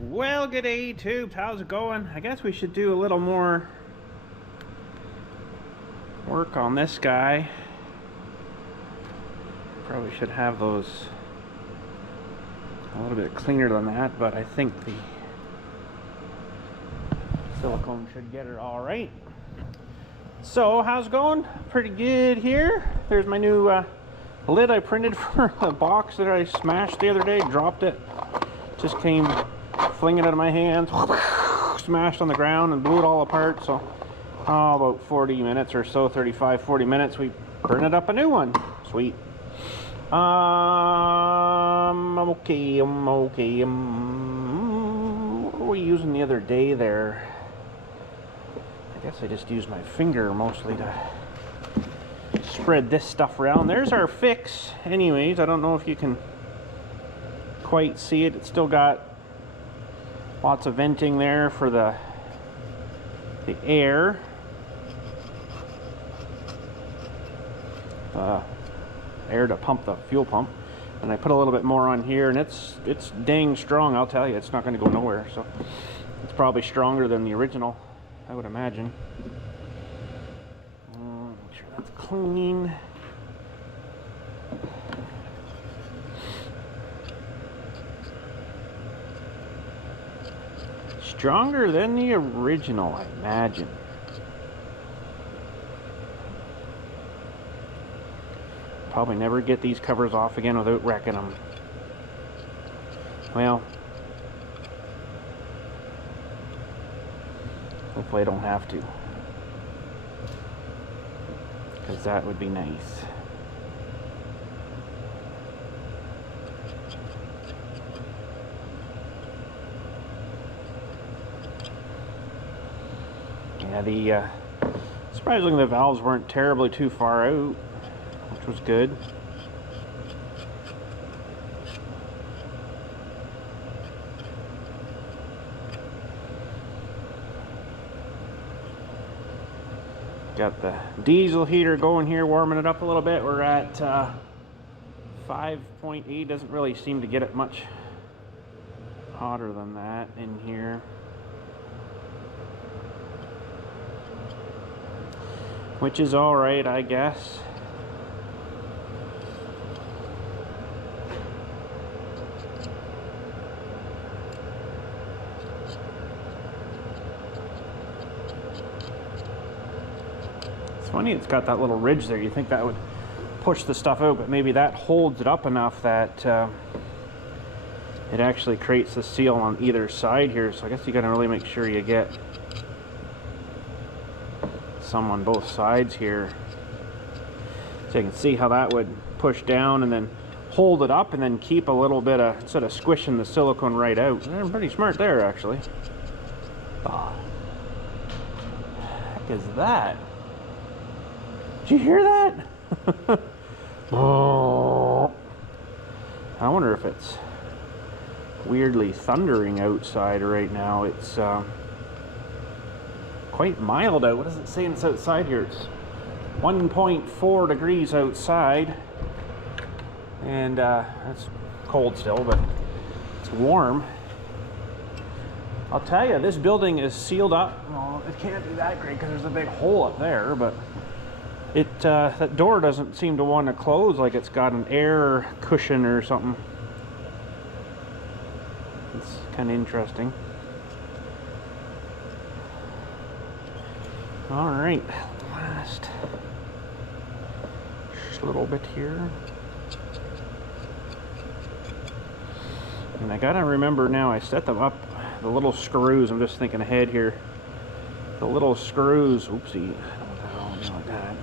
Well, good day, tubes. How's it going? I guess we should do a little more work on this guy. Probably should have those a little bit cleaner than that, but I think the silicone should get it all right. So, how's it going? Pretty good here. There's my new lid I printed for the box that I smashed the other day. Dropped it. Just came flinging it out of my hands. Smashed on the ground and blew it all apart. So, about 40 minutes or so, 35, 40 minutes, we printed up a new one. Sweet. I'm okay. What were we using the other day there? I guess I just used my finger mostly to spread this stuff around. There's our fix. Anyways, I don't know if you can quite see it. It's still got lots of venting there for the air. Air to pump the fuel pump. And I put a little bit more on here, and it's dang strong, I'll tell you. It's not going to go nowhere. So it's probably stronger than the original, I would imagine. Make sure that's clean. Stronger than the original, I imagine. Probably never get these covers off again without wrecking them. Well, hopefully I don't have to, because that would be nice. Yeah, surprisingly the valves weren't terribly too far out, which was good. Got the diesel heater going here, warming it up a little bit. We're at 5.8. Doesn't really seem to get it much hotter than that in here. Which is all right, I guess. It's funny, it's got that little ridge there. You think that would push the stuff out, but maybe that holds it up enough that it actually creates the seal on either side here. So I guess you gotta really make sure you get some on both sides here. So you can see how that would push down and then hold it up and then keep a little bit of, instead of squishing the silicone right out. They're pretty smart there, actually. Ah, heck is that? Did you hear that? Oh, I wonder if it's weirdly thundering outside right now. It's quite mild out. What does it say it's outside here? It's 1.4 degrees outside, and it's cold still, but it's warm. I'll tell you, this building is sealed up. Well, it can't be that great because there's a big hole up there, but it that door doesn't seem to want to close, like it's got an air cushion or something. It's kind of interesting. All right, last just a little bit here. And I gotta remember now, I set them up, the little screws, I'm just thinking ahead here. The little screws, oopsie, I don't know that.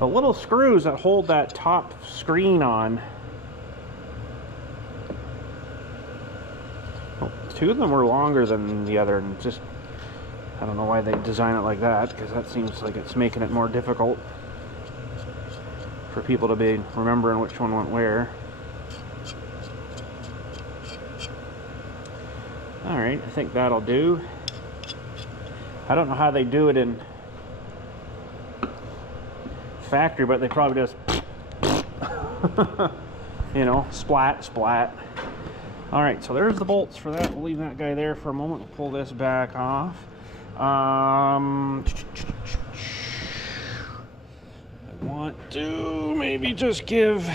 The little screws that hold that top screen on. Well, two of them were longer than the other, and just, I don't know why they design it like that, because that seems like it's making it more difficult for people to be remembering which one went where. Alright, I think that'll do. I don't know how they do it in factory, but they probably just you know, splat, splat. All right, so there's the bolts for that. We'll leave that guy there for a moment. We'll pull this back off. I want to maybe just give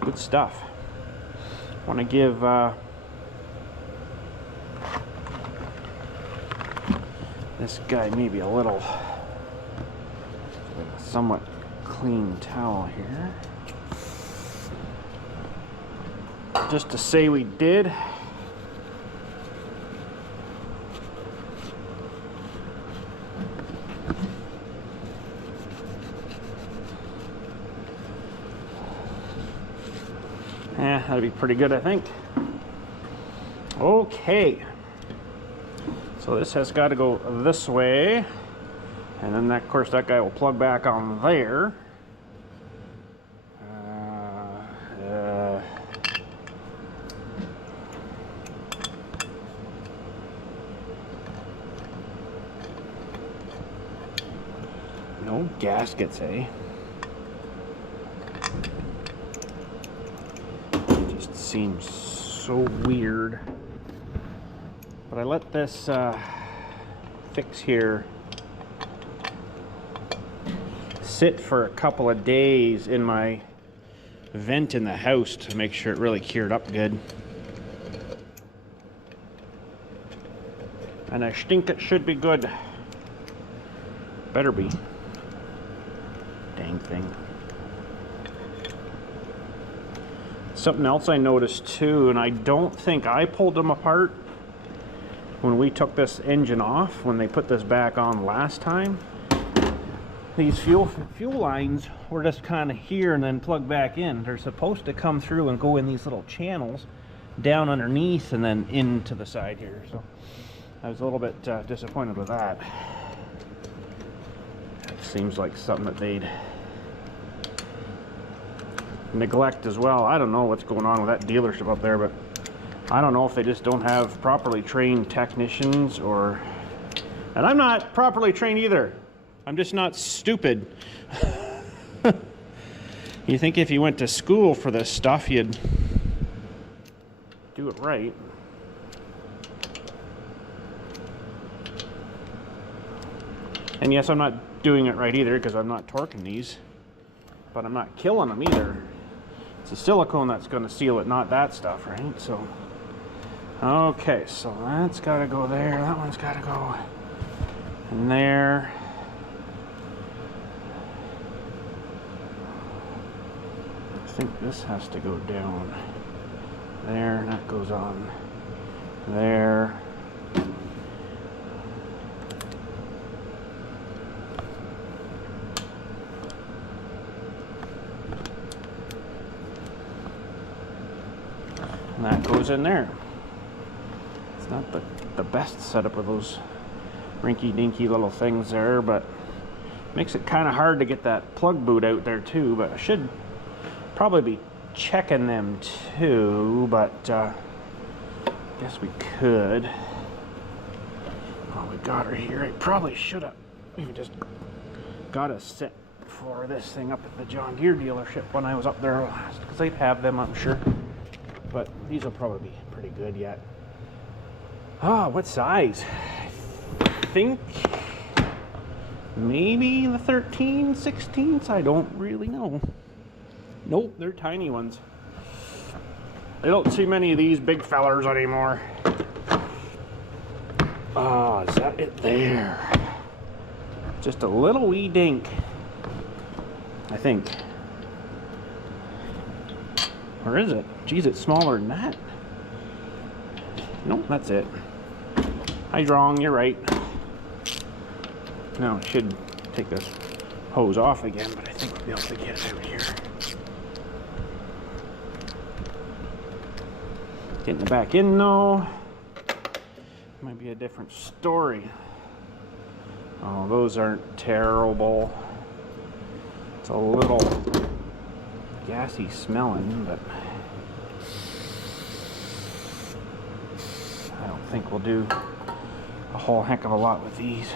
good stuff. I want to give this guy maybe a little somewhat clean towel here, just to say we did. Yeah, that'd be pretty good, I think. Okay, so this has got to go this way, and then that, of course, that guy will plug back on there. No gaskets, eh? Just seems so weird. But I let this fix here sit for a couple of days in my vent in the house to make sure it really cured up good. And I think it should be good. Better be. Dang thing. Something else I noticed too, and I don't think I pulled them apart when we took this engine off, when they put this back on last time. These fuel lines were just kind of here and then plugged back in. They're supposed to come through and go in these little channels down underneath and then into the side here. So I was a little bit disappointed with that. It seems like something that they'd neglect as well. I don't know what's going on with that dealership up there, but I don't know if they just don't have properly trained technicians, or... And I'm not properly trained either. I'm just not stupid. You think if you went to school for this stuff, you'd do it right. And yes, I'm not doing it right either, because I'm not torquing these, but I'm not killing them either. It's the silicone that's going to seal it, not that stuff, right? So, okay, so that's got to go there. That one's got to go in there. I think this has to go down there, and that goes on there. And that goes in there. It's not the best setup with those rinky-dinky little things there, but makes it kind of hard to get that plug boot out there too. But I should probably be checking them too, but guess we could. Oh, we got her here. I probably should have maybe just got a set for this thing up at the John Deere dealership when I was up there last, because they'd have them, I'm sure. But these will probably be pretty good yet. Ah, what size? I think maybe the 13, 16s. I don't really know. Nope, they're tiny ones. I don't see many of these big fellers anymore. Oh, is that it there? Just a little wee dink, I think. Or is it? Geez, it's smaller than that. Nope, that's it. I was wrong, you're right. Now I should take this hose off again, but I think we'll be able to get it out here. Getting it back in though, might be a different story. Oh, those aren't terrible. It's a little gassy smelling, but I don't think we'll do a whole heck of a lot with these.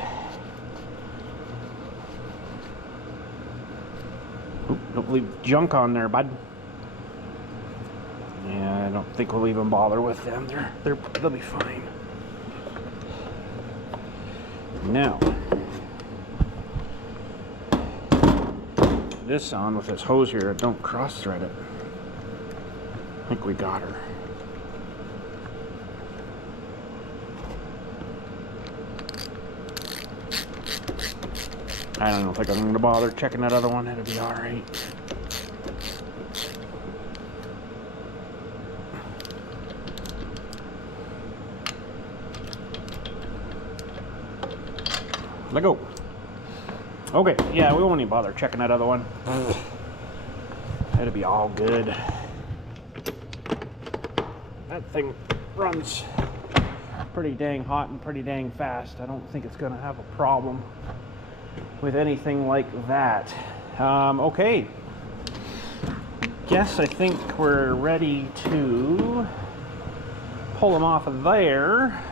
Oop, don't leave junk on there, bud. Yeah, I don't think we'll even bother with them. They'll be fine. Now, this on with this hose here, don't cross thread it. I think we got her. I don't think I'm going to bother checking that other one. It'll be all right. Let go. Okay, yeah, we won't even bother checking that other one. It'll be all good. That thing runs pretty dang hot and pretty dang fast. I don't think it's going to have a problem with anything like that. Okay. I think we're ready to pull them off of there.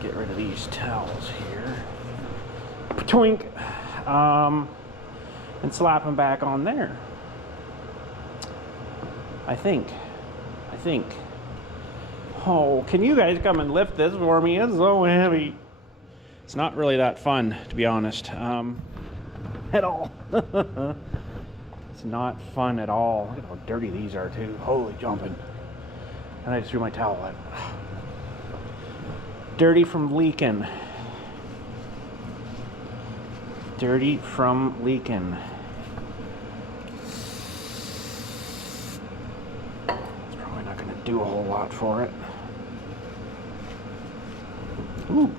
Get rid of these towels here. Twink. And slap them back on there. I think. Oh, can you guys come and lift this for me? It's so heavy. It's not really that fun, to be honest, at all. It's not fun at all. Look at how dirty these are, too. Holy jumping. And I just threw my towel out. Dirty from leaking. Dirty from leaking. It's probably not going to do a whole lot for it. Ooh.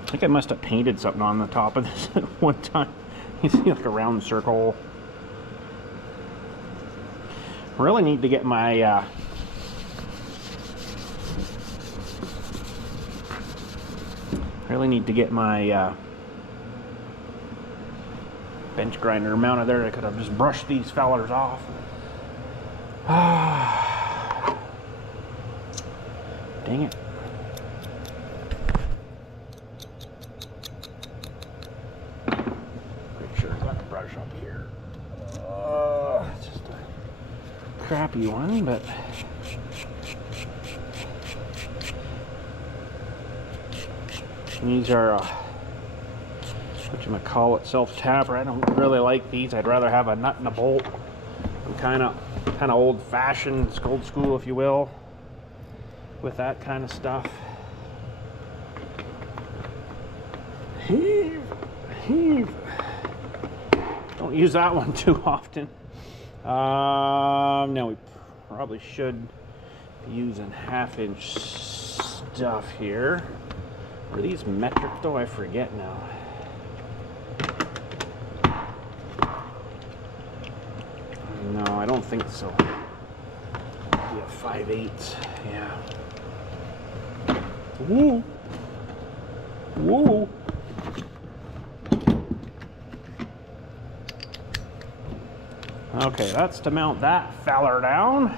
I think I must have painted something on the top of this at one time. You see like a round circle. Really need to get my bench grinder mounted there. I could have just brushed these fellers off. Dang it. Pretty sure I got a brush up here. It's just a crappy one, but these are whatchamacallit, self-tapper. I don't really like these. I'd rather have a nut and a bolt. I'm kind of old-fashioned, old school, if you will, with that kind of stuff. Heave. Don't use that one too often. No, we probably should be using 1/2-inch stuff here. Are these metric though? I forget now. No, I don't think so. Yeah, 5/8. Yeah. Woo! Woo! Okay, that's to mount that feller down.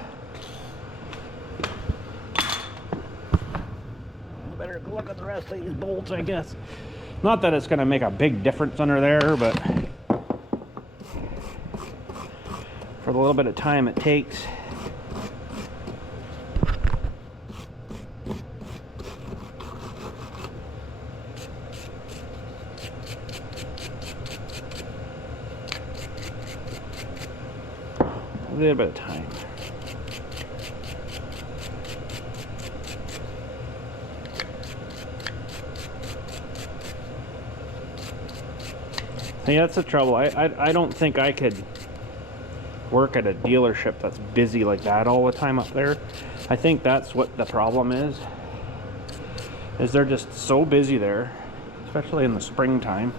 Better look at the rest of these bolts, I guess. Not that it's going to make a big difference under there, but for the little bit of time it takes. A little bit of time. Yeah, that's the trouble. I don't think I could work at a dealership that's busy like that all the time up there. I think that's what the problem is they're just so busy there, especially in the springtime,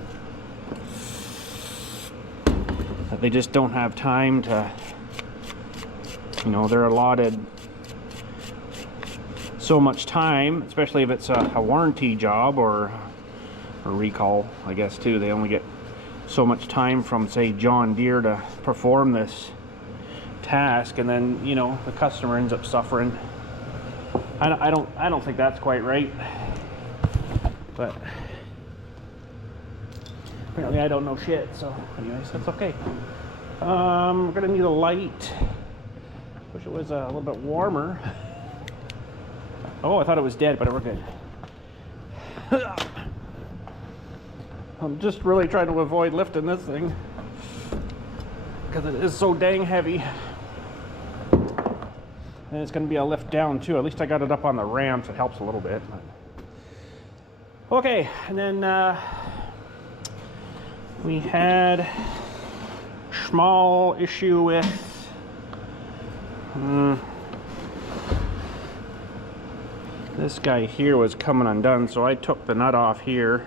that they just don't have time to, you know, they're allotted so much time, especially if it's a warranty job or a recall, I guess, too. They only get so much time from, say, John Deere to perform this task, and then, you know, the customer ends up suffering I don't think that's quite right, but apparently I don't know shit. So anyways, that's okay. We're gonna need a light. Wish it was a little bit warmer. Oh, I thought it was dead, but we're good. I'm just really trying to avoid lifting this thing because it is so dang heavy. And it's going to be a lift down too. At least I got it up on the ramps. It helps a little bit. Okay, and then we had a small issue with this guy here was coming undone, so I took the nut off here.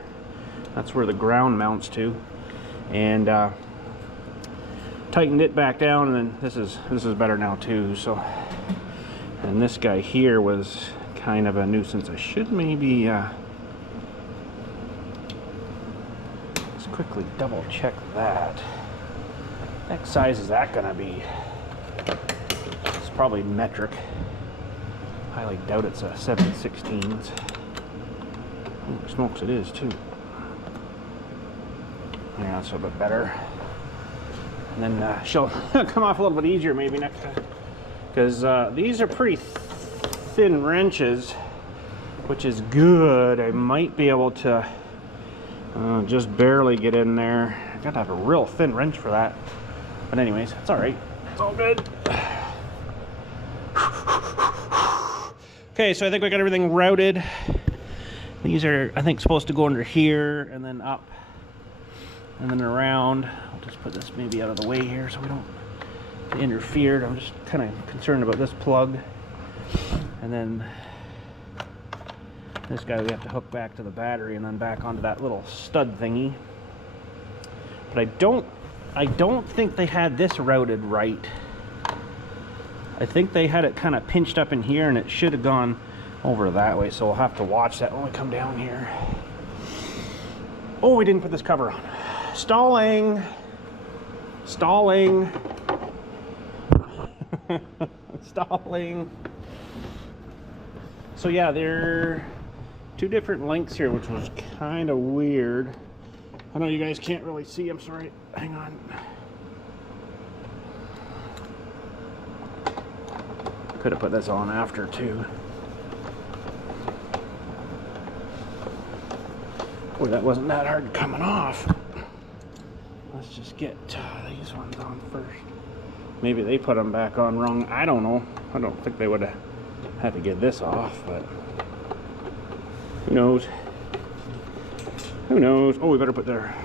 That's where the ground mounts to, and tightened it back down, and then this is better now too. So, and this guy here was kind of a nuisance. I should maybe let's quickly double check that. What size is that gonna be? It's probably metric. Highly doubt it's a 7/16. Oh, smokes, it is too. Yeah, that's a bit better. And then she'll come off a little bit easier maybe next time, because these are pretty thin wrenches, which is good. I might be able to just barely get in there. I gotta have a real thin wrench for that. But anyways, it's all right. It's all good. Okay, so I think we got everything routed. These are, I think, supposed to go under here and then up and then around. I'll just put this maybe out of the way here so we don't get interfered. I'm just kind of concerned about this plug. And then this guy we have to hook back to the battery and then back onto that little stud thingy. But I don't think they had this routed right. I think they had it kind of pinched up in here, and it should have gone over that way, so we'll have to watch that when we come down here. Oh, we didn't put this cover on. Stalling. Stalling. Stalling. So yeah, they're two different lengths here, which was kind of weird. I know you guys can't really see, I'm sorry. Hang on. Could have put this on after too. Boy, that wasn't that hard coming off. Let's just get these ones on first. Maybe they put them back on wrong. I don't know. I don't think they would have had to get this off, but who knows? Who knows? Oh, we better put their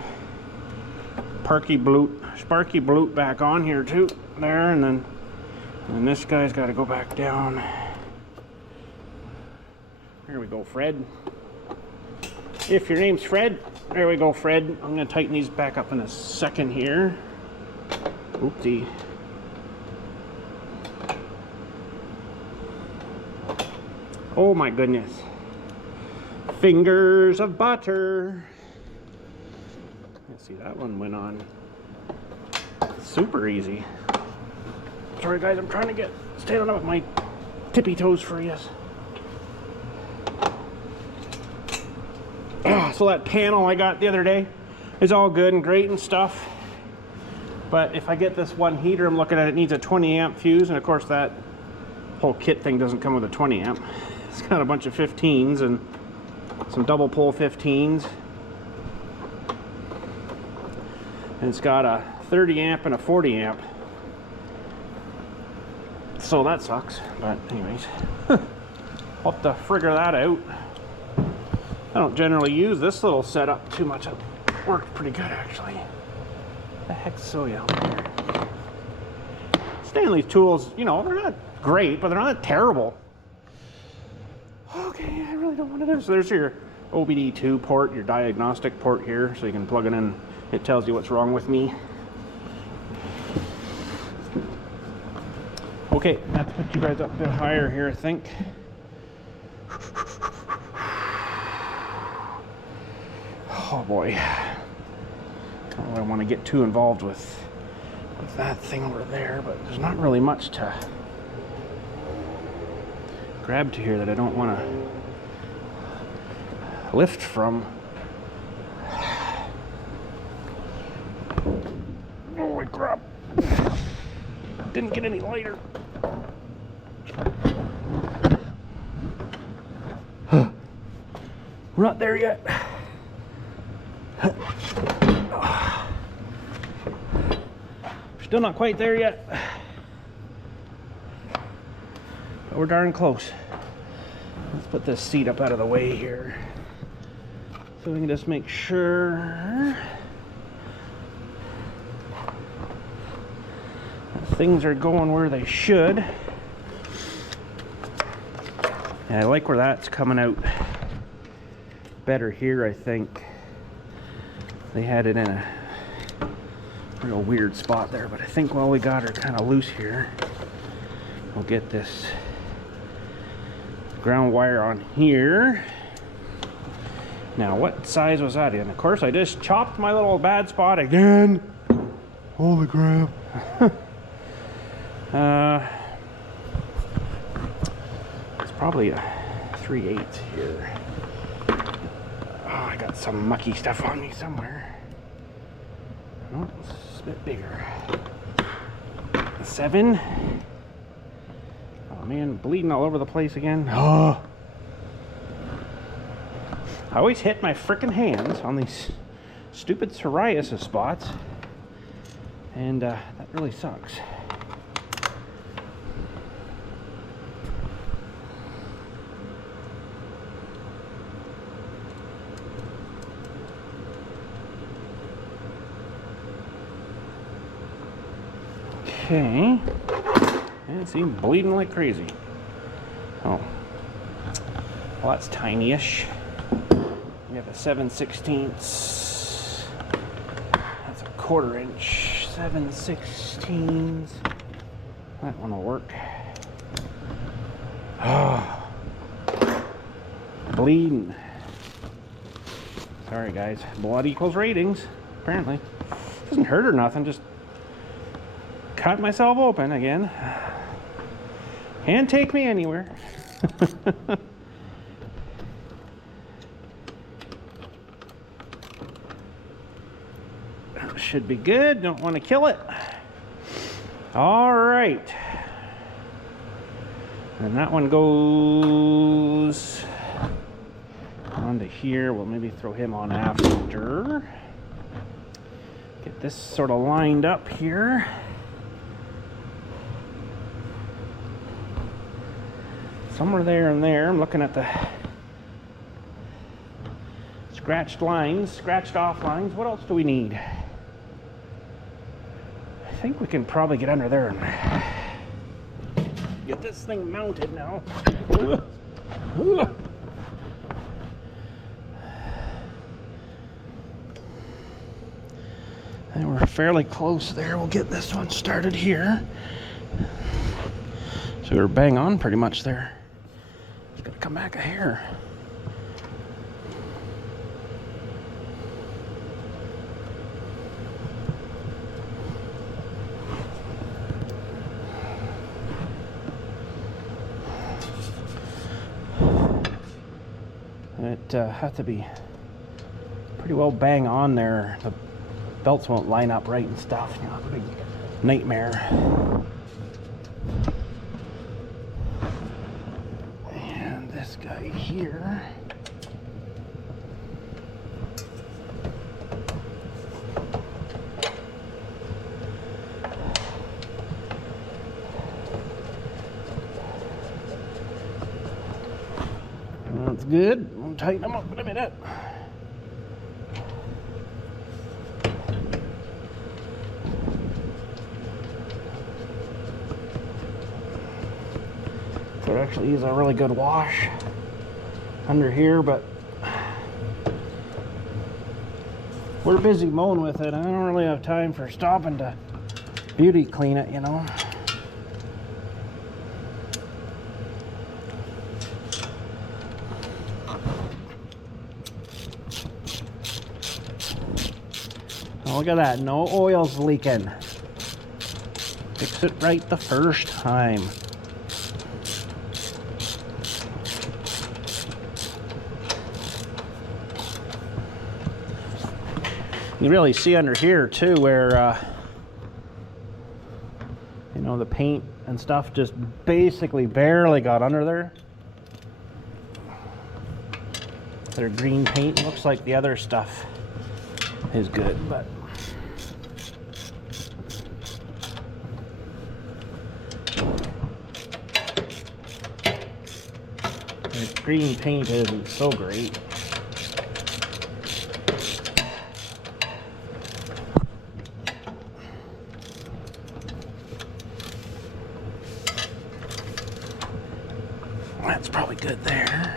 Sparky Blute back on here too. There, and then this guy's got to go back down. There we go, Fred. If your name's Fred, there we go, Fred. I'm going to tighten these back up in a second here. Oopsie. Oh my goodness. Fingers of butter. Let's see, that one went on super easy. Sorry guys, I'm trying to stand up with my tippy toes for you. So that panel I got the other day is all good and great and stuff. But if I get this one heater I'm looking at, it needs a 20 amp fuse, and of course that whole kit thing doesn't come with a 20 amp. It's got a bunch of 15s and some double pole 15s. And it's got a 30 amp and a 40 amp. So that sucks, but anyways. I'll have to figure that out. I don't generally use this little setup too much. It worked pretty good actually. The heck's so out there. Stanley's tools, you know, they're not great, but they're not terrible. Okay, I really don't want to do. So there's your OBD2 port, your diagnostic port here, so you can plug it in. It tells you what's wrong with me. Okay, that's put you guys up a bit higher here, I think. Oh boy. I don't really want to get too involved with that thing over there, but there's not really much to grabbed to here that I don't want to lift from. Holy crap. Didn't get any lighter. We're not there yet. Still not quite there yet. But we're darn close. Let's put this seat up out of the way here, so we can just make sure that things are going where they should. And I like where that's coming out better here, I think. They had it in a real weird spot there, but I think while we got her kind of loose here, we'll get this ground wire on here. Now, what size was that in? Of course, I just chopped my little bad spot again. Holy crap. It's probably a 3/8 here. Oh, I got some mucky stuff on me somewhere. Oh, it's a bit bigger. A 7. Oh man, bleeding all over the place again. Oh. I always hit my frickin' hands on these stupid psoriasis spots, and that really sucks. Okay, and it seems bleeding like crazy. Oh, well, that's tiny-ish. We have a 7/16. That's a 1/4 inch. 7/16. That one will work. Oh, bleeding. Sorry, guys. Blood equals ratings, apparently. Doesn't hurt or nothing, just cut myself open again. Can't take me anywhere. Should be good. Don't want to kill it. All right. And that one goes onto here. We'll maybe throw him on after. Get this sort of lined up here. Somewhere there and there. I'm looking at the scratched lines, scratched off lines. What else do we need? I think we can probably get under there and get this thing mounted now. And we're fairly close there. We'll get this one started here. So we're bang on pretty much there. It's gonna come back a hair. It has to be pretty well bang on there. The belts won't line up right and stuff. You know, it's a big nightmare. And this guy here. That's good. We'll tighten them up in a minute. Could actually use a really good wash under here, but we're busy mowing with it. I don't really have time for stopping to beauty clean it, you know. Look at that, no oil's leaking. Fix it right the first time. You really see under here too where you know, the paint and stuff just basically barely got under there. Their green paint looks like the other stuff is good, but the green paint isn't so great. That's probably good there.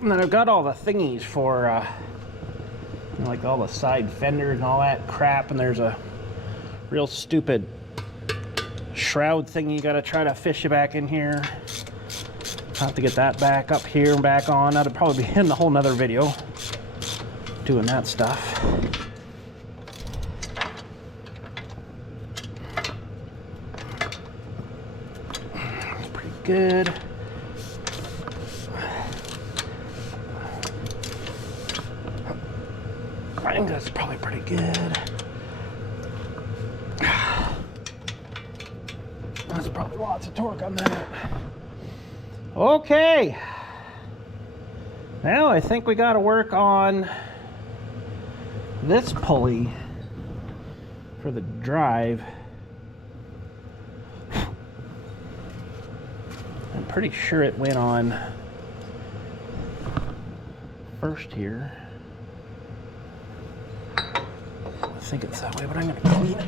And then I've got all the thingies for like all the side fenders and all that crap, and there's a real stupid shroud thing you gotta try to fish it back in here. I'll have to get that back up here and back on. That'll probably be in a whole nother video doing that stuff. That's pretty good. I think that's probably pretty good. That's probably lots of torque on that. Okay. Now I think we got to work on this pulley for the drive. I'm pretty sure it went on first here. I think it's that way, but I'm gonna clean it.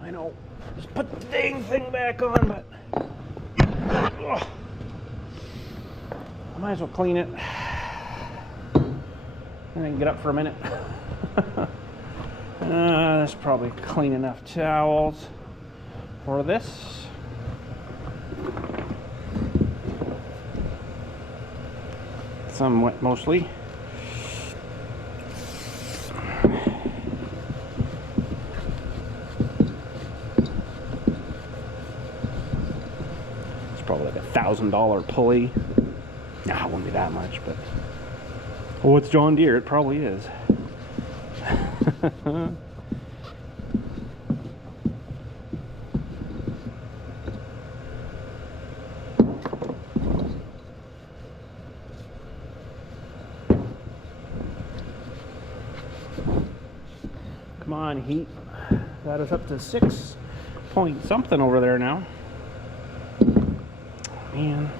I know, just put the dang thing back on, but ugh. I might as well clean it. And then get up for a minute. That's probably clean enough towels for this. Some wet mostly. Probably like $1,000 pulley. Nah, it wouldn't be that much, but oh, it's John Deere. It probably is. Come on, heat. Got us up to 6 point something over there now. Man.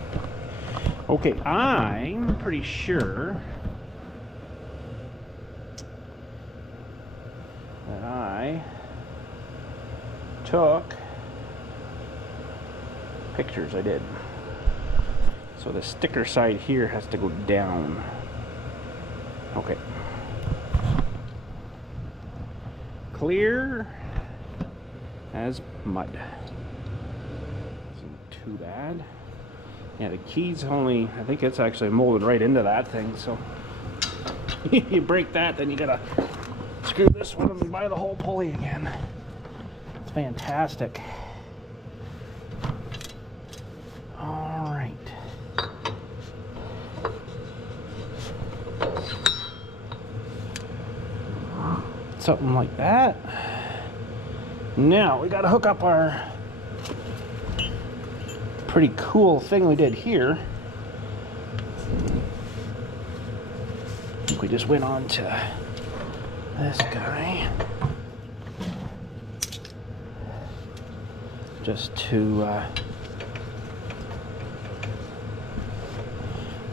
Okay, I'm pretty sure that I took pictures. I did. So the sticker side here has to go down. Okay. Clear as mud. Isn't too bad. Yeah, the key's only, I think it's actually molded right into that thing, so you break that, then you gotta screw this one and buy the whole pulley again. It's fantastic. All right. Something like that. Now we gotta hook up our pretty cool thing we did here. I think we just went on to this guy just to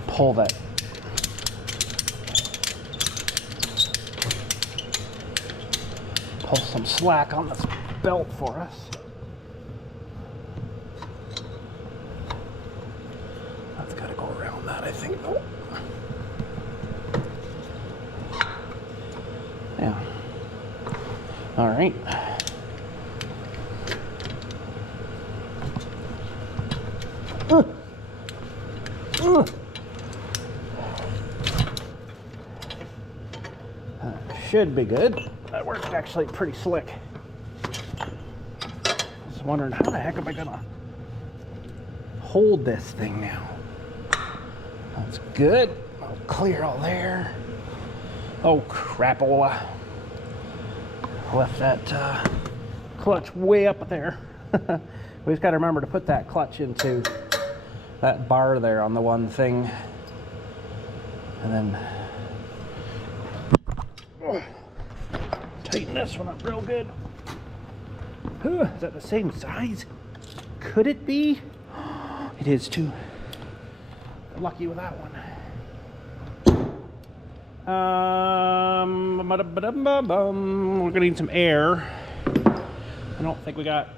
pull that some slack on this belt for us. I think. Oh. Yeah. All right. Should be good. That worked actually pretty slick. Just wondering how the heck am I gonna hold this thing now? That's good. All clear all there. Oh, crapola. Left that clutch way up there. We just got to remember to put that clutch into that bar there on the one thing. And then tighten this one up real good. Is that the same size? Could it be? It is too. Lucky with that one. We're gonna need some air. I don't think we got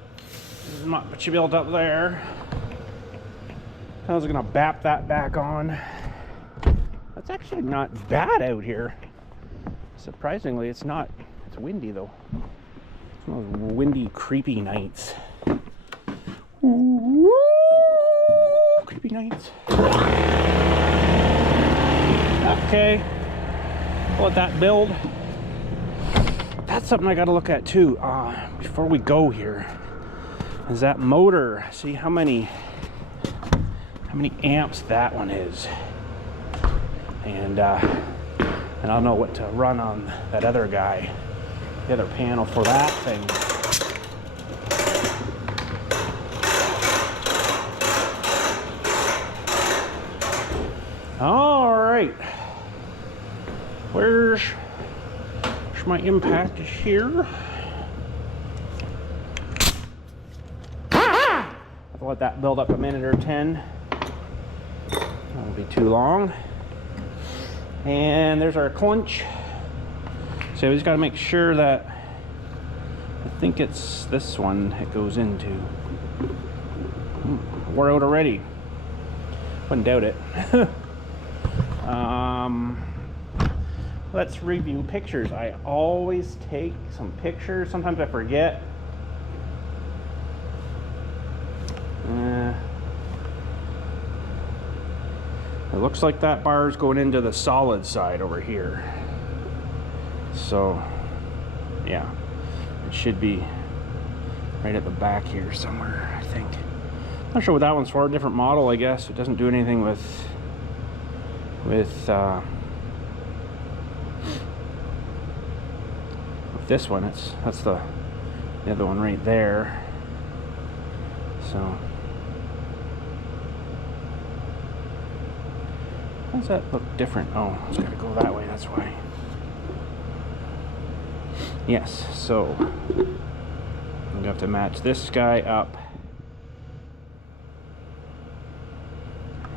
much built up there. I was gonna bap that back on. That's actually not bad out here. Surprisingly, it's not. It's windy though. One of those windy, creepy nights. Woo! Creepy nights. Okay. I'll let that build. That's something I gotta look at too. Before we go here, is that motor. See how many amps that one is. And I'll know what to run on that other guy. The other panel for that thing. All right. Where's my impact is here. I'll let that build up a minute or 10. That won't be too long. And there's our clunch. So we just got to make sure that, I think it's this one it goes into. Wore out already. Wouldn't doubt it. Let's review pictures. I always take some pictures. Sometimes I forget. It looks like that bar is going into the solid side over here. So, yeah, it should be right at the back here somewhere, I think. Not sure what that one's for. A different model, I guess. It doesn't do anything with this one. That's the other one right there. So, how does that look different? Oh, it's got to go that way. That's why. Yes. So you have to match this guy up.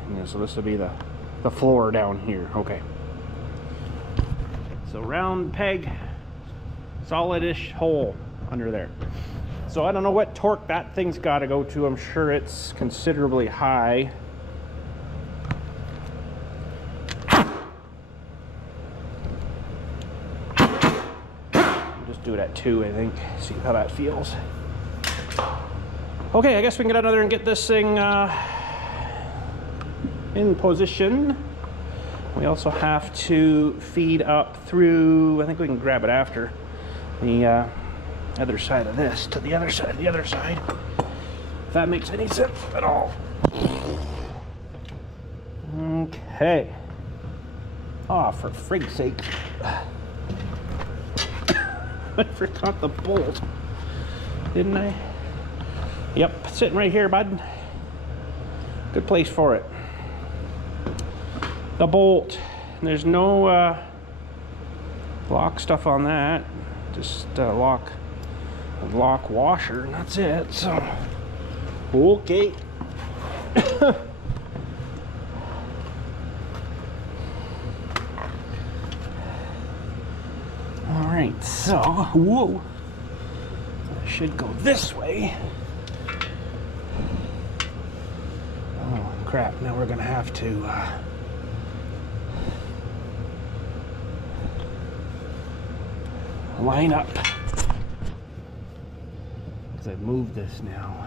And so this will be the floor down here. Okay. So round peg, solidish hole under there. So I don't know what torque that thing's got to go to. I'm sure it's considerably high. Just do it at 2, I think. See how that feels. Okay, I guess we can get another and get this thing in position. We also have to feed up through, I think we can grab it after, the other side of this to the other side, if that makes any sense at all. Okay. Oh, for frig's sake. I forgot the bolt, didn't I? Yep, sitting right here, bud. Good place for it. The bolt. There's no lock stuff on that. Just lock washer, and that's it. So, okay. All right. So, whoa. I should go this way. Oh crap! Now we're gonna have to. Line up, because I've moved this now.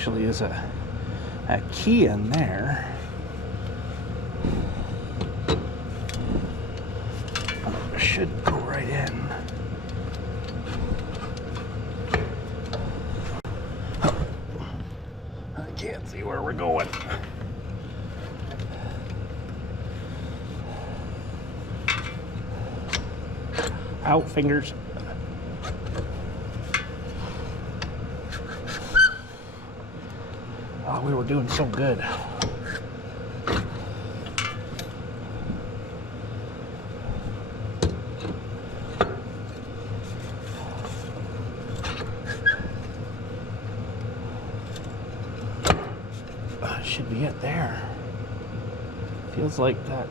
actually is a key in there. Should go right in. I can't see where we're going. Out, fingers. Oh, we were doing so good. Should be it there. Feels like that.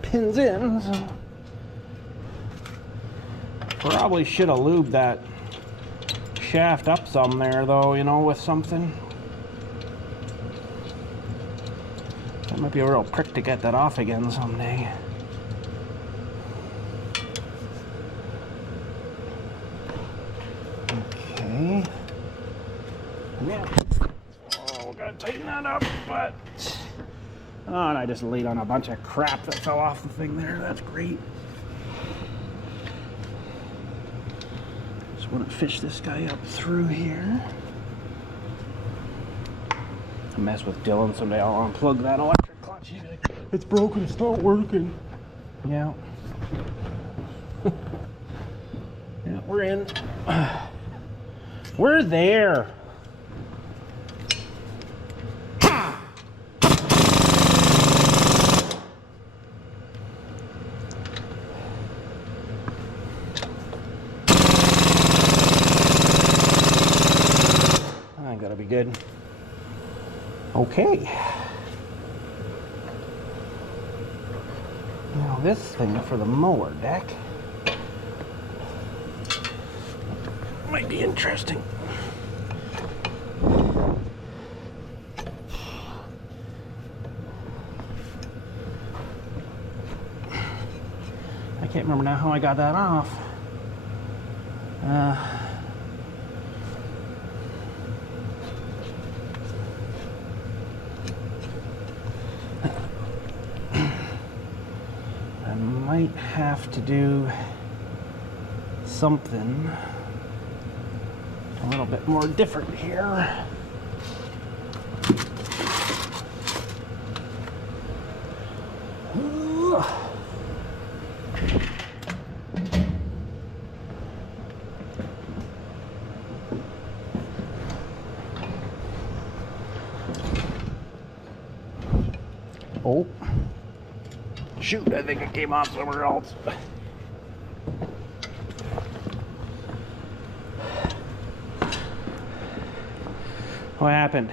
Pins in. So probably should have lubed that shaft up some there, though, you know, with something. That might be a real prick to get that off again someday. Okay. Yeah. Oh, we're gonna tighten that up, but oh, and I just laid on a bunch of crap that fell off the thing there. That's great. Just want to fish this guy up through here. I'll mess with Dylan someday. I'll unplug that electric clutch. He's like, it's broken, it's not working. Yeah. Yeah, we're in. We're there. I gotta be good. Okay. Now this thing for the mower deck might be interesting. I can't remember now how I got that off. I might have to do something a little bit more different here. Oh, shoot, I think it came off somewhere else. What happened?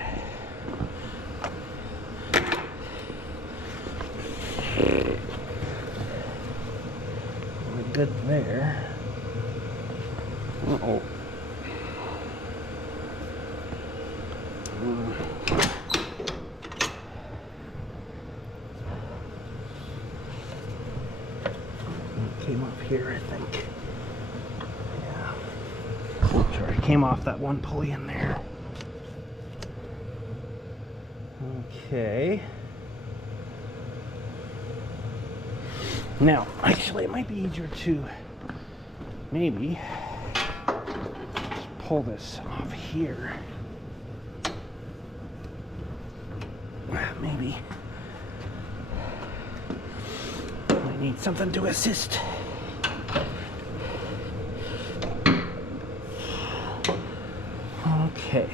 We're good there. Uh-oh. Came up here, I think. Yeah. Oh, sorry, came off that one pulley in there. Okay. Now, actually, it might be easier to maybe just pull this off here. Maybe I need something to assist. Okay.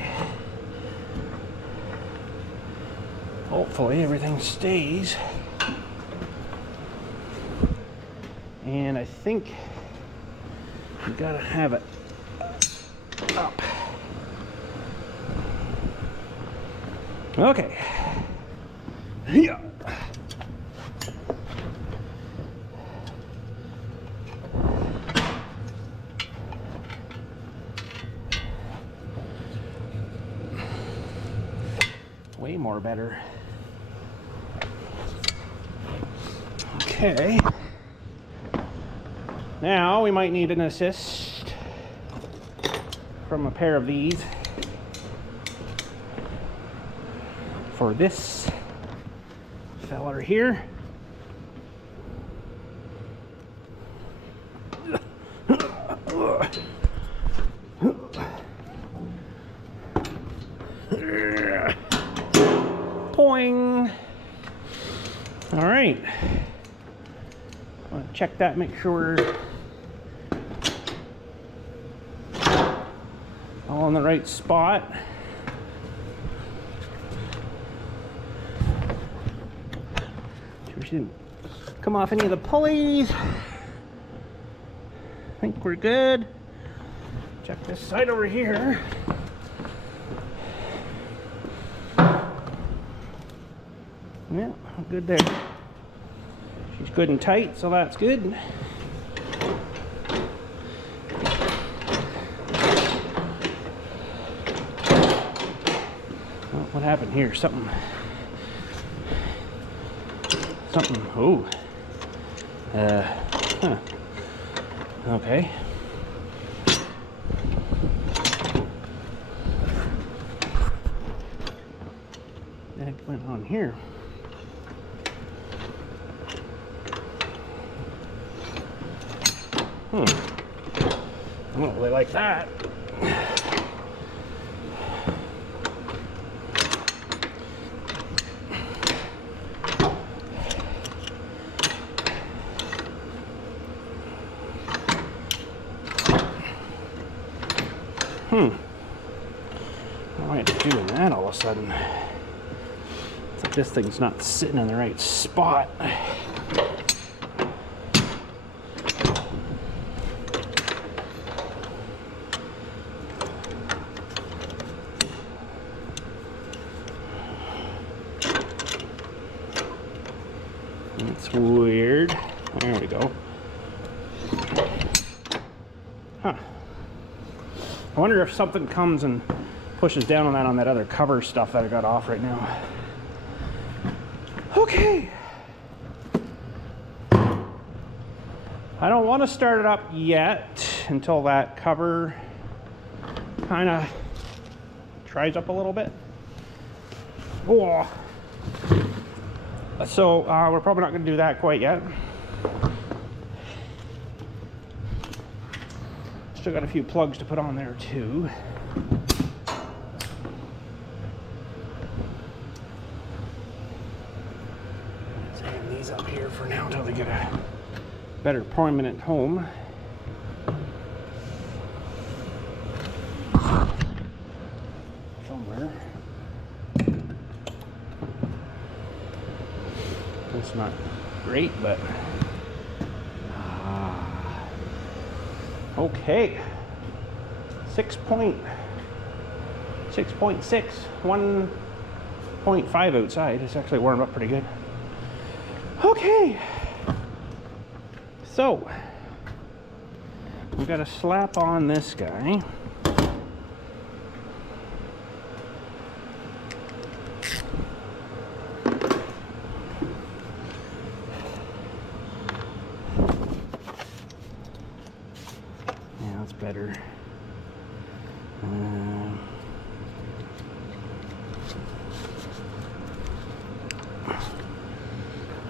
Hopefully everything stays. And I think you gotta have it up. Okay. Yeah. Way more better. Okay. now we might need an assist from a pair of these for this feller here. Poing. All right. I'll check that, make sure we're all in the right spot. We shouldn't come off any of the pulleys. I think we're good. Check this side over here. Yeah, good there. She's good and tight, so that's good. Oh, what happened here? Something. Oh. Huh. Okay. That went on here. I don't really like that. Why am I doing that all of a sudden? It's like this thing's not sitting in the right spot. That's weird. There we go. Huh. I wonder if something comes and pushes down on that other cover stuff that I got off right now. Okay. I don't want to start it up yet until that cover kind of dries up a little bit. Oh. So we're probably not going to do that quite yet. Still got a few plugs to put on there too. Let's hang these up here for now until we get a better permanent home. Somewhere. It's not great, but okay. 6.6, 1.5 outside. It's actually warmed up pretty good. Okay, so we've got to slap on this guy. Better.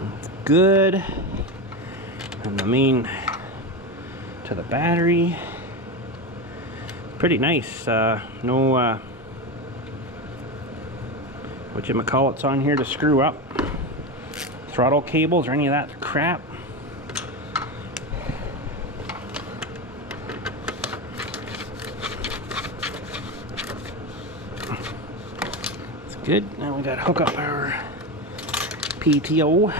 That's good. And the main to the battery. Pretty nice. No whatchamacallit's on here to screw up. Throttle cables or any of that crap. Good. Now we got to hook up our PTO.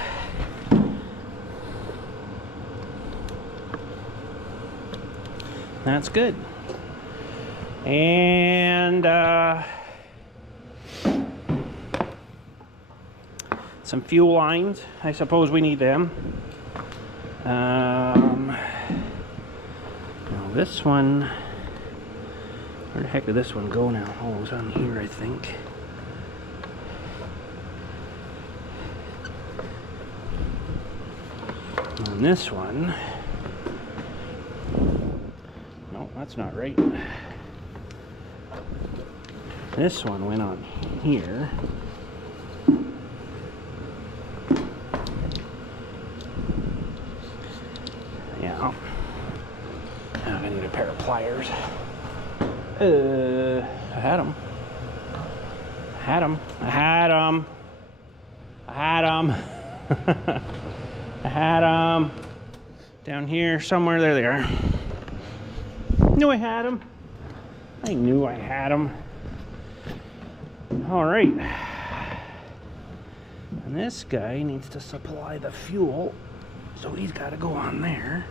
That's good. And some fuel lines. I suppose we need them. Now this one, where the heck did this one go now? Oh, it was on here, I think. On this one, that's not right. This one went on here. Yeah. Now I need a pair of pliers. I had them. I had them. I had them. I had them. I had them. Down here somewhere. There they are. Knew I had them. I knew I had them. All right. And this guy needs to supply the fuel, so he's got to go on there.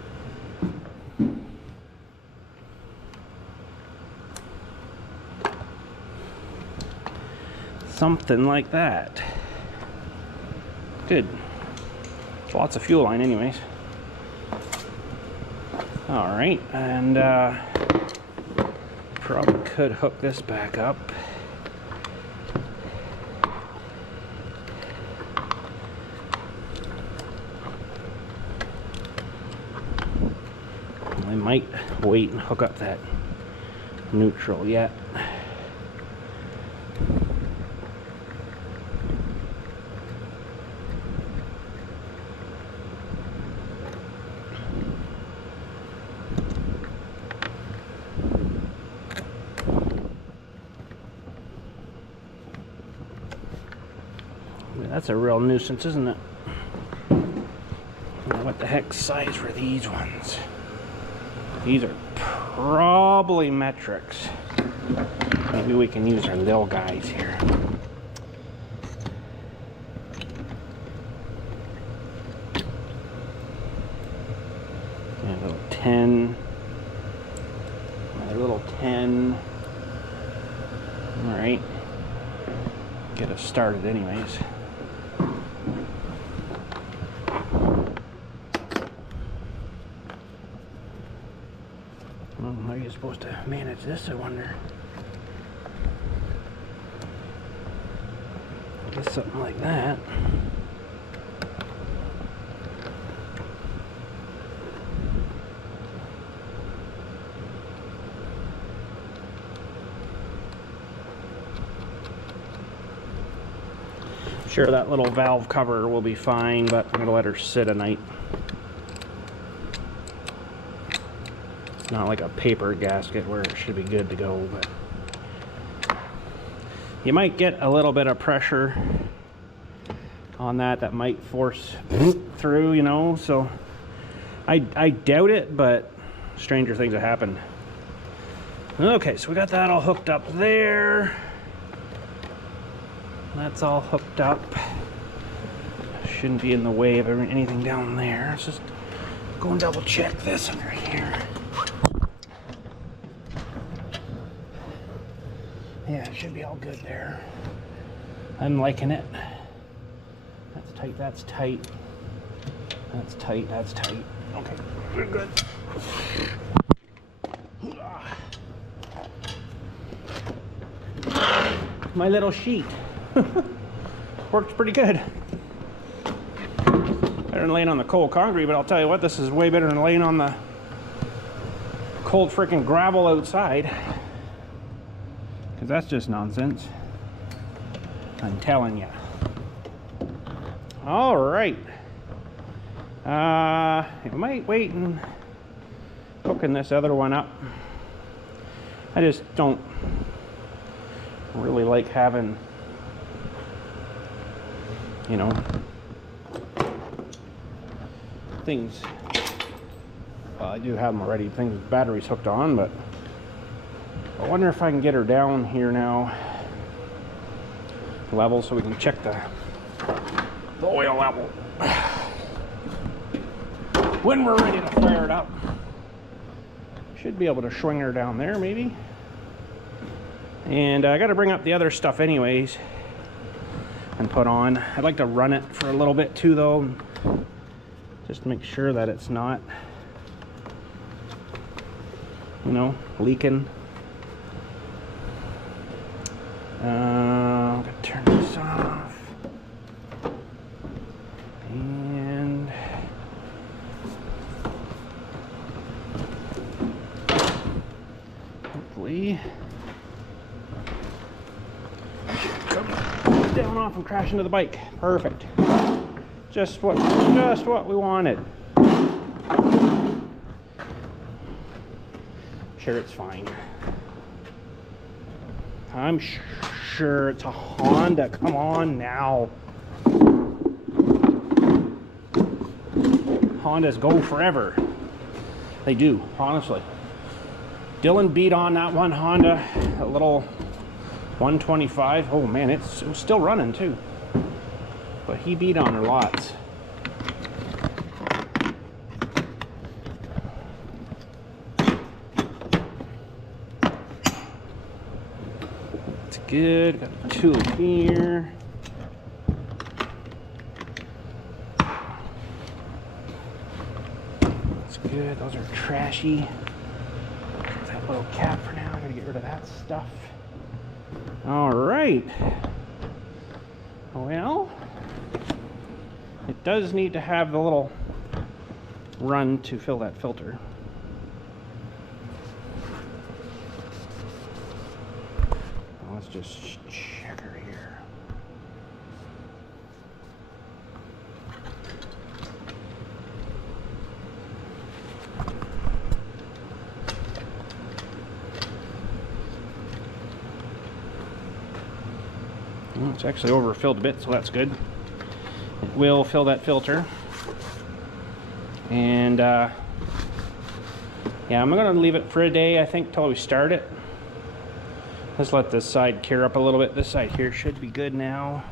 Something like that. Good. Lots of fuel line anyways. All right, and probably could hook this back up. I might wait and hook up that neutral yet. That's a real nuisance, isn't it? What the heck size were these ones? These are probably metrics. Maybe we can use our little guys here. Yeah, a little 10. Another little 10. All right. Get us started anyways. How are you supposed to manage this, I wonder? I guess something like that. Sure, that little valve cover will be fine, but I'm going to let her sit a night. Not like a paper gasket where it should be good to go, but you might get a little bit of pressure on that might force through, you know, so I doubt it, but stranger things have happened. Okay, so we got that all hooked up there. That's all hooked up. Shouldn't be in the way of anything down there. Let's just go and double check this under here. Yeah, it should be all good there. I'm liking it. That's tight, that's tight. That's tight, that's tight. Okay, we're good. My little sheet. Works pretty good. Better than laying on the cold concrete, but I'll tell you what, this is way better than laying on the cold freaking gravel outside. Because that's just nonsense. I'm telling you. All right. I might wait and hooking this other one up. I just don't really like having, you know, things. Well, I do have them already, things with batteries hooked on, but I wonder if I can get her down here now level so we can check the oil level when we're ready to fire it up. Should be able to swing her down there maybe. And I got to bring up the other stuff anyways and put on. I'd like to run it for a little bit too though, just to make sure that it's not, you know, leaking. I'm gonna turn this off. And hopefully come down off and crash into the bike. Perfect. Just what we wanted. Sure, it's fine. I'm sure it's a Honda. Come on now. Hondas go forever. They do, honestly. Dylan beat on that one Honda, a little 125. Oh man, it was still running too. But he beat on her lots. It's good. Got a tool here. That's good. Those are trashy. That little cap for now. I gotta get rid of that stuff. All right. Well, it does need to have the little run to fill that filter. Let's just check her here. Well, it's actually overfilled a bit, so that's good. It will fill that filter. And yeah, I'm gonna leave it for a day, I think, till we start it. Let's let this side cure up a little bit. This side here should be good now.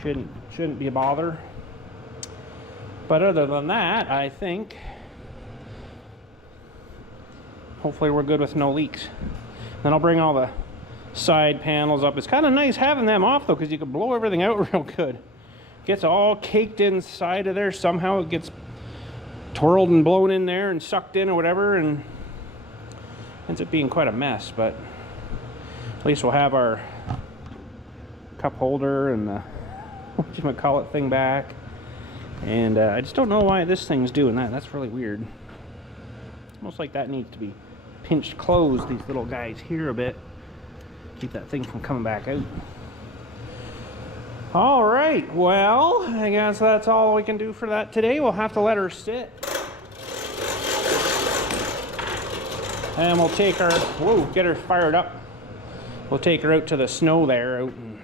Shouldn't be a bother. But other than that, I think hopefully we're good with no leaks. Then I'll bring all the side panels up. It's kind of nice having them off though, because you can blow everything out real good. Gets all caked inside of there. Somehow it gets twirled and blown in there and sucked in or whatever, and ends up being quite a mess. But at least we'll have our cup holder and the whatchamacallit thing back. And I just don't know why this thing's doing that. That's really weird. It's almost like that needs to be pinched closed, these little guys here, a bit. Keep that thing from coming back out. All right, well, I guess that's all we can do for that today. We'll have to let her sit. And we'll take her, whoa, get her fired up. We'll take her out to the snow there, out in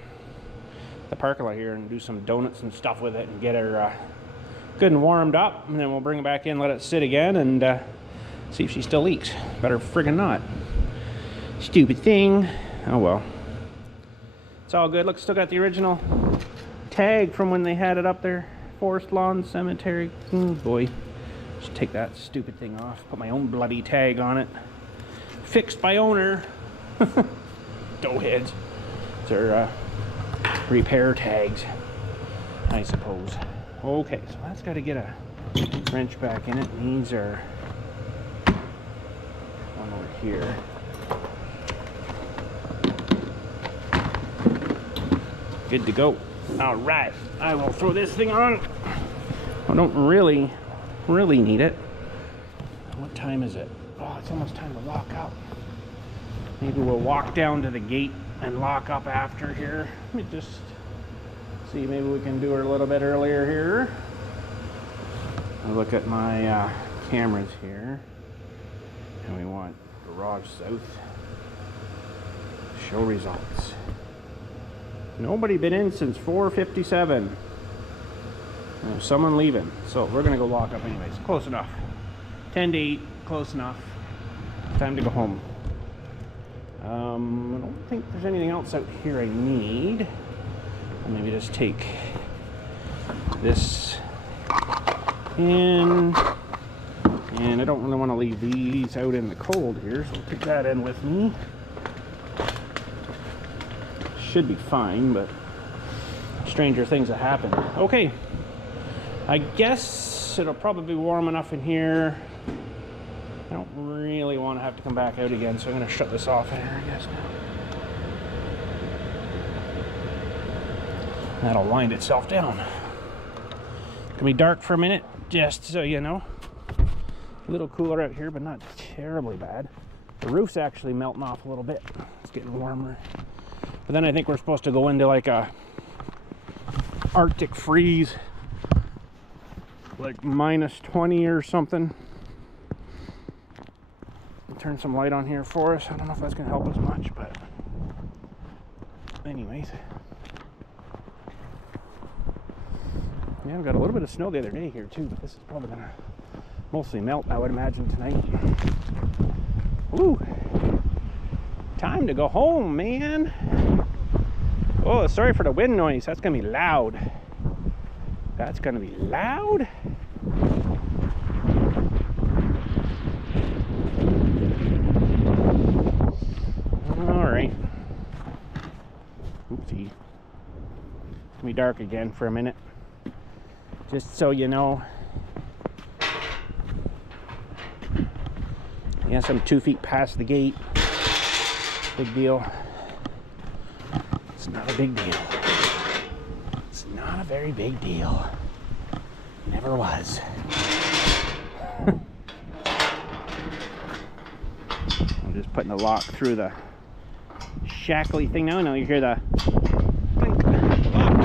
the parking lot here, and do some donuts and stuff with it and get her good and warmed up. And then we'll bring it back in, let it sit again, and see if she still leaks. Better friggin' not. Stupid thing. Oh well. It's all good. Look, still got the original tag from when they had it up there. Forest Lawn Cemetery. Boy. Just take that stupid thing off. Put my own bloody tag on it. Fixed by owner. Doughheads. They're repair tags, I suppose. Okay, so that's got to get a wrench back in it. These are one over here. Good to go. All right, I will throw this thing on. I don't really need it. What time is it? Oh, it's almost time to lock up. Maybe we'll walk down to the gate and lock up after here. Let me just see, maybe we can do her a little bit earlier here. I'll look at my cameras here. And we want garage south. Show results. Nobody been in since 4:57. Someone leaving. So we're gonna go lock up anyways. Close enough. 10 to 8, close enough. Time to go home. I don't think there's anything else out here I need. I'll maybe just take this in. And I don't really want to leave these out in the cold here, so I'll take that in with me. Should be fine, but stranger things have happened. Okay, I guess it'll probably be warm enough in here. I don't really want to have to come back out again, so I'm going to shut this off in here, I guess. That'll wind itself down. It's going to be dark for a minute, just so you know. A little cooler out here, but not terribly bad. The roof's actually melting off a little bit. It's getting warmer. But then I think we're supposed to go into like a Arctic freeze, like -20 or something. I'll turn some light on here for us. I don't know if that's going to help us much, but anyways. Yeah, we got a little bit of snow the other day here too, but this is probably going to mostly melt, I would imagine, tonight. Woo! Time to go home, man. Oh, sorry for the wind noise. That's gonna be loud. That's gonna be loud. All right. Oopsie. It's gonna be dark again for a minute. Just so you know. Yes, I'm 2 feet past the gate. Big deal. It's not a big deal. It's not a very big deal. Never was. I'm just putting the lock through the shackly thing now. Now you hear the clink. Locked.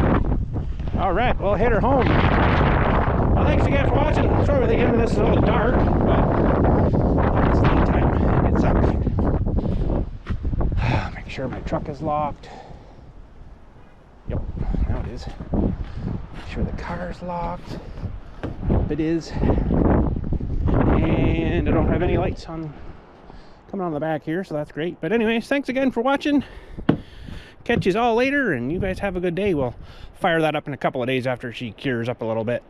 All right, well, head her home. Well, thanks again for watching. Sorry for the this is a little dark, but it's nighttime. It's up. Make sure my truck is locked. Yep, now it is. Make sure the car is locked. Yep, it is. And I don't have any lights on coming on the back here, so that's great. But anyways, thanks again for watching. Catch you all later, and you guys have a good day. We'll fire that up in a couple of days after she cures up a little bit.